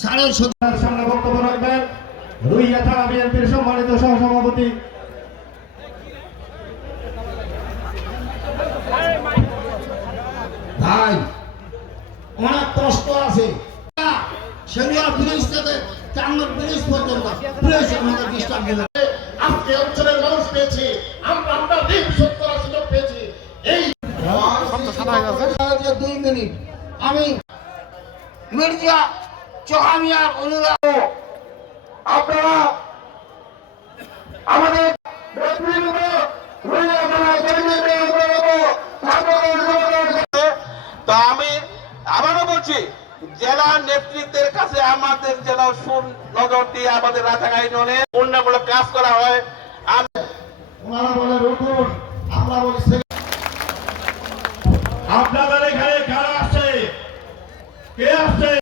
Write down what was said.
সাড়ে সামনে বক্তব্য রাখবেন। রুইয়া থানা বিএনপির সম্মানিত সহসভাপতি। ভাই অনেক কষ্ট আছে। সেগুলো ব্রিজ থেকে চাঙ্গর ব্রিজ পর্যন্ত ব্রিজ আমাদের ডিস্টার্ব দিল। আজকে অঞ্চলের মানুষ পেয়েছি। আমরা আমরা শোধ করার সুযোগ পেয়েছি। এই দুই মিনিট আমি মির্জা চহামিয়ার অনুরাগ। আপনারা আমাদের তো আমি আবারও বলছি জেলা নেতৃত্বের কাছে আমাদের যেন সুন নজর দিয়ে আমাদের রাজাগাই ইউনিয়নে উন্নয়নমূলক কাজ করা হয়। আপনাদের এখানে কারা আসছে কে আসছে